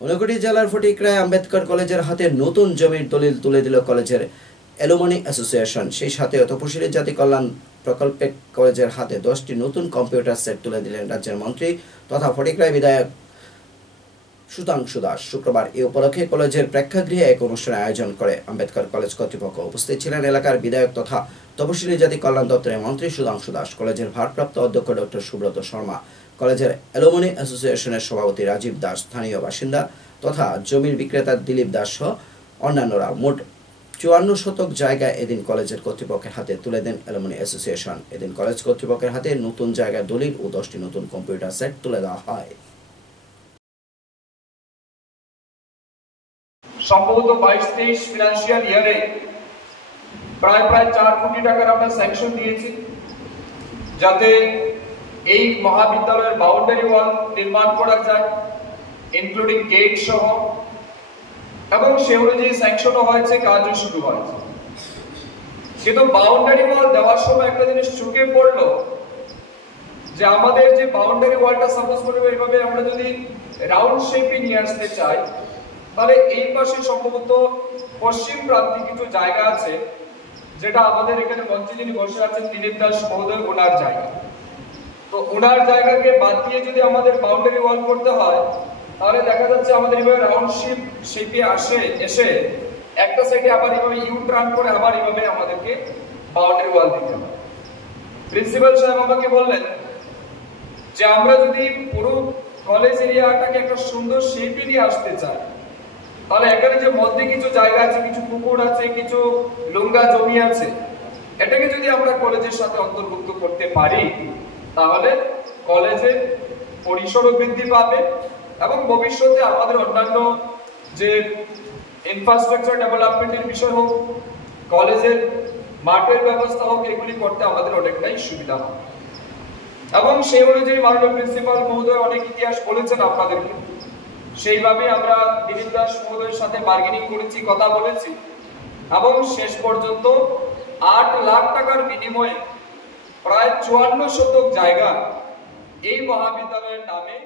ঊনকোটি জেলার ফটিকরায় আম্বেদকর কলেজের হাতে নতুন জমির দলিল তুলে দিল কলেজের অ্যালুমনি অ্যাসোসিয়েশন। সেই সাথে তপশিলি জাতি কল্যাণ প্রকল্পে কলেজের হাতে 10টি নতুন কম্পিউটার সেট তুলে দিলেন রাজ্যের মন্ত্রী তথা ফটিকরায় বিধায়ক সুধাংশু দাস। শুক্রবার এই উপলক্ষে কলেজের প্রেক্ষাগৃহে এক অনুষ্ঠানের আয়োজন করে আম্বেদকর কলেজ কর্তৃপক্ষ। উপস্থিত ছিলেন এলাকার বিধায়ক তথা তপশিলি জাতি কল্যাণ দপ্তরের মন্ত্রী সুধাংশু দাস, কলেজের ভারপ্রাপ্ত অধ্যক্ষ ডক্টর সুব্রত শর্মা, কলেজের অ্যালুমনি অ্যাসোসিয়েশনের সভাপতি রাজীব দাস, স্থানীয় বাসিন্দা তথা জমির বিক্রেতা দিলীপ দাস সহ অন্যান্যরা। মোট 54 শতক জায়গা এদিন কলেজের কর্তৃপক্ষের হাতে তুলে দেন অ্যালুমনি অ্যাসোসিয়েশন। এদিন কলেজ কর্তৃপক্ষের হাতে নতুন জায়গার দলিল ও 10টি নতুন কম্পিউটার সেট তুলে দেওয়া হয়। সম্ভবত 22-23 ফিনান্সিয়াল ইয়ারে প্রায় 4 কোটি টাকার আমরা স্যাংশন দিয়েছি, যাতে এই মহাবিদ্যালয়ের বাউন্ডারি ওয়াল নির্মাণ করা যায়, ইনক্লুডিং গেট সহ, এবং সে অনুযায়ী স্যাংশনও হয়েছে, কাজও শুরু হয়েছে। কিন্তু বাউন্ডারি ওয়াল দেওয়ার সময় একটা জিনিস চোখে পড়লো যে আমাদের যে বাউন্ডারি ওয়ালটা সাপোজ করে এইভাবে আমরা যদি রাউন্ড শেপে নিয়ে আসতে চাই, তাহলে এই পাশে সম্ভবত পশ্চিম প্রান্তে কিছু জায়গা আছে যেটা আমাদের এখানে মঞ্চে যিনি বসে আছেন দিলীপ দাস মহোদয়, ওনার জায়গা। তো ওনার জায়গাকে বাদ দিয়ে যদি আমাদের বাউন্ডারি ওয়াল করতে হয়, তাহলে দেখা যাচ্ছে আমাদের এইভাবে রাউন্ড শেপে এসে একটা সাইডে আবার এইভাবে ইউ টার্ন করে আবার এইভাবে আমাদেরকে বাউন্ডারি ওয়াল দিতে হবে। প্রিন্সিপাল সাহেব আমাকে বললেন যে আমরা যদি পুরো কলেজ এরিয়াটাকে একটা সুন্দর শেপে নিয়ে আসতে চাই, তাহলে এখানে যে মধ্যে কিছু জায়গা আছে, কিছু পুকুর আছে, কিছু লুঙ্গা জমি আছে, এটাকে যদি আমরা কলেজের সাথে অন্তর্ভুক্ত করতে পারি, তাহলে কলেজের পরিসরও বৃদ্ধি পাবে এবং ভবিষ্যতে আমাদের অন্যান্য যে ইনফ্রাস্ট্রাকচার ডেভেলপমেন্টের বিষয় হোক, কলেজের মাঠের ব্যবস্থা হোক, এগুলি করতে আমাদের অনেকটাই সুবিধা হবে। এবং সেই অনুযায়ী মাননীয় প্রিন্সিপাল মহোদয় অনেক ইতিহাস বলেছেন আপনাদেরকে, সেইভাবে আমরা দিলীপ দাস মহোদয়ের সাথে বার্গেনিং করেছি, কথা বলেছি, এবং শেষ পর্যন্ত 8 লাখ টাকার বিনিময়ে প্রায় 54 শতক জায়গা এই মহাবিদ্যালয়ের নামে